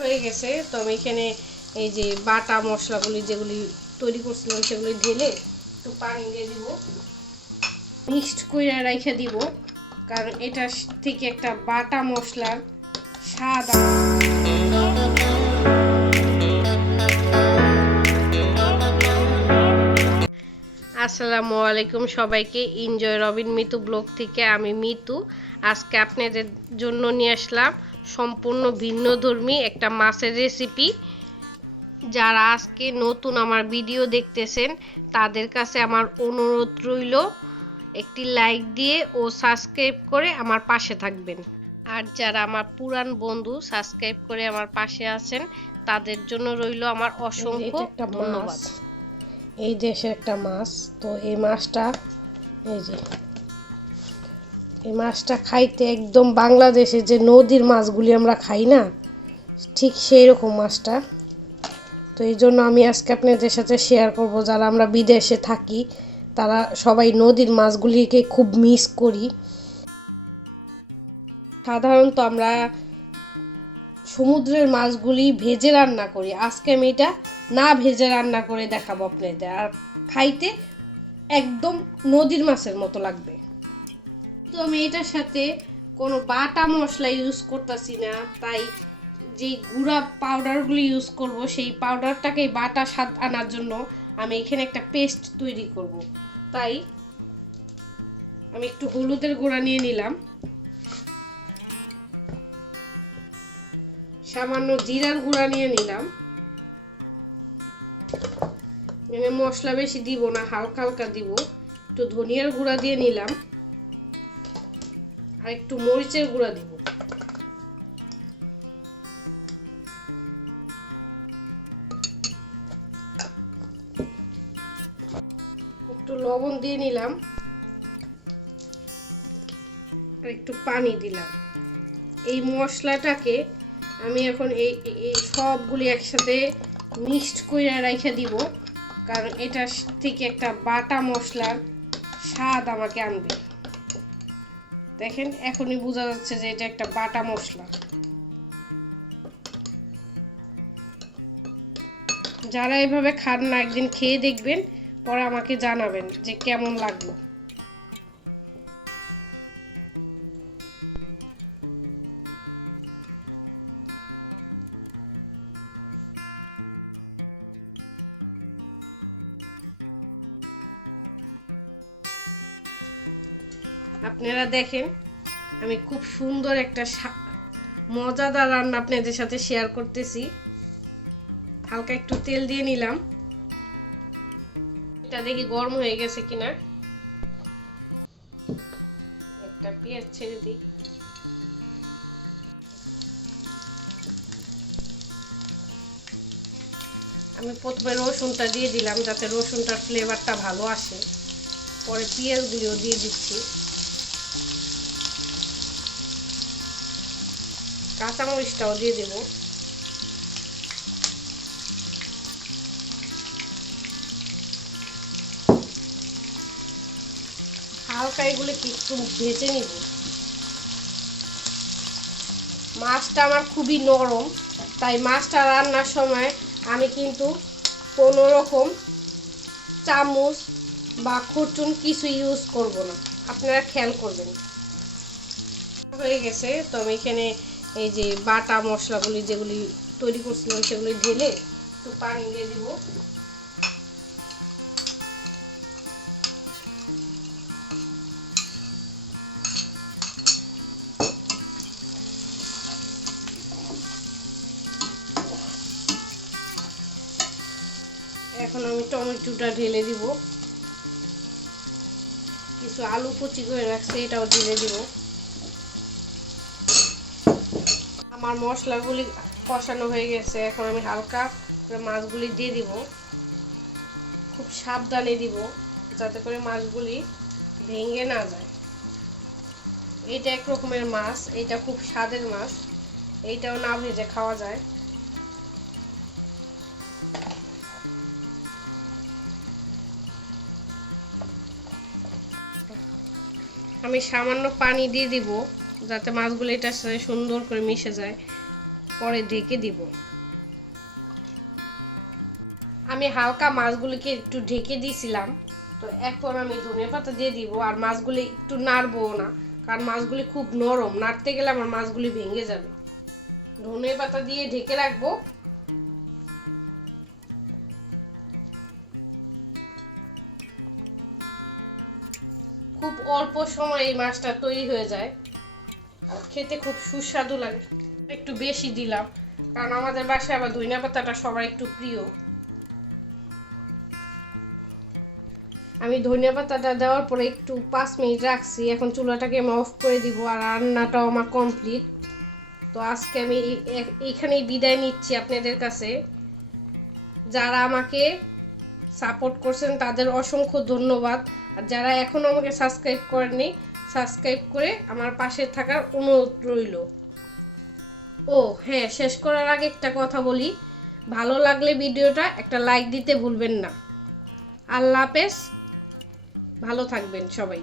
হয়ে গেছে। তো আমি এখানে এই যে বাটা মশলাগুলি যেগুলি তৈরি করছিলাম সেগুলি ঢেলে একটু পানি দিয়ে দিব, মিক্সড করে রেখে দিব, কারণ এটা থেকে একটা বাটা মশলার স্বাদ। আসসালামু আলাইকুম সবাইকে, এনজয় রবিন মিতু ব্লগ থেকে আমি মিতু। আজকে আপনাদের জন্য নিয়ে আসলাম সম্পূর্ণ ভিন্নধর্মী একটা মাছের রেসিপি। যারা আজকে নতুন আমার ভিডিও দেখতেছেন তাদের কাছে আমার অনুরোধ রইল একটি লাইক দিয়ে ও সাবস্ক্রাইব করে আমার পাশে থাকবেন। আর যারা আমার পুরান বন্ধু সাবস্ক্রাইব করে আমার পাশে আছেন তাদের জন্য রইল আমার অসংখ্য ধন্যবাদ। এই দেশের একটা মাছ, তো এই মাছটা এই মাছটা খাইতে একদম বাংলাদেশে যে নদীর মাছগুলি আমরা খাই না, ঠিক সেই রকম মাছটা। তো এই জন্য আমি আজকে আপনাদের সাথে শেয়ার করব, যারা আমরা বিদেশে থাকি তারা সবাই নদীর মাছগুলিকে খুব মিস করি। সাধারণত আমরা সমুদ্রের মাছগুলি ভেজে রান্না করি, আজকে আমি এটা না ভেজে রান্না করে দেখাবো আপনাদের, আর খাইতে একদম নদীর মাছের মতো লাগবে। তো আমি এটার সাথে কোনো বাটা মশলা ইউজ করতেছি না, তাই যে গুঁড়া পাউডারগুলো ইউজ করব সেই পাউডারটাকে বাটা স্বাদ আনার জন্য আমি এখানে একটা পেস্ট তৈরি করব। তাই আমি একটু হলুদের গুঁড়া নিয়ে নিলাম, সামান্য জিরার গুঁড়া নিয়ে নিলাম, এখানে মশলা বেশি দিব না, হালকা হালকা দিব। একটু ধনিয়ার গুঁড়া দিয়ে নিলাম, আর একটু মরিচের গুঁড়া দিব, একটু লবণ দিয়ে নিলাম, আর একটু পানি দিলাম। এই মশলাটাকে আমি এখন এই সবগুলি একসাথে মিক্সড করে রেখে দিব, কারণ এটা থেকে একটা বাটা মশলার স্বাদ আমাকে আনবে। দেখেন এখনই বোঝা যাচ্ছে যে এটা একটা বাটা মশলা। যারা এভাবে খান না একদিন খেয়ে দেখবেন, পরে আমাকে জানাবেন যে কেমন লাগলো। আপনারা দেখেন আমি খুব সুন্দর একটা মজাদার রান্না আপনাদের সাথে শেয়ার করতেছি। হালকা একটু তেল দিয়ে নিলাম, এটা দেখি গরম হয়ে গেছে কিনা। একটা পেঁয়াজ ছেড়ে দিই, আমি প্রথমে রসুনটা দিয়ে দিলাম যাতে রসুনটার ফ্লেভারটা ভালো আসে, পরে পেঁয়াজগুলিও দিয়ে দিচ্ছি, কাঁচামরিচটাও দিয়ে দেব। হালকা এগুলোকে একটু ভেজে নিব। মাছটা আমার খুবই নরম, তাই মাছটা রান্নার সময় আমি কিন্তু কোনো রকম চামচ বা খুরচুন কিছু ইউজ করব না, আপনারা খেয়াল করবেন। হয়ে গেছে। তো আমি এখানে এই যে বাটা মশলাগুলি যেগুলি তৈরি করছিলাম সেগুলি ঢেলে একটু পানি দিয়ে দিব, এখন আমি টমেটোটা ঢেলে দিব, কিছু আলু কুচি করে রাখছি এটাও ঢেলে দিব। আমার মশলাগুলি কষানো হয়ে গেছে, এখন আমি হালকা করে মাছগুলি দিয়ে দিব, খুব সাবধানে দিব যাতে করে মাছগুলি ভেঙে না যায়। এইটা এক রকমের মাছ, এইটা খুব স্বাদের মাছ, এইটাও না ভেজে খাওয়া যায়। আমি সামান্য পানি দিয়ে দিব যাতে মাছগুলো এটার সাথে সুন্দর করে মিশে যায়। পরে ঢেকে দিব। আমি হালকা মাছগুলিকে একটু ঢেকে দিয়েছিলাম, তো এখন আমি ধনেপাতা দিয়ে দিব। আর মাছগুলি একটু নাড়বো না, কারণ মাছগুলি খুব নরম, নাড়তে গেলে আমার মাছগুলি ভেঙে যাবে। ধনেপাতা দিয়ে ঢেকে রাখবো। খুব অল্প সময় এই মাছটা তৈরি হয়ে যায়, আর খেতে খুব সুস্বাদু লাগে। একটু বেশি দিলাম, কারণ আমাদের বাসায় আবার ধনেপাতাটা সবার একটু প্রিয়। আমি ধনেপাতাটা দেওয়ার পরে একটু 5 মিনিট রাখছি। এখন চুলাটাকে আমি অফ করে দিব, আর রান্নাটাও আমার কমপ্লিট। তো আজকে আমি এইখানেই বিদায় নিচ্ছি আপনাদের কাছে। যারা আমাকে সাপোর্ট করছেন তাদের অসংখ্য ধন্যবাদ। আর যারা এখনো আমাকে সাবস্ক্রাইব করেননি, সাবস্ক্রাইব করে আমার পাশে থাকার অনুরোধ রইল। ও হ্যাঁ, শেষ করার আগে একটা কথা বলি, ভালো লাগলে ভিডিওটা একটা লাইক দিতে ভুলবেন না। আল্লাহ হাফেজ, ভালো থাকবেন সবাই।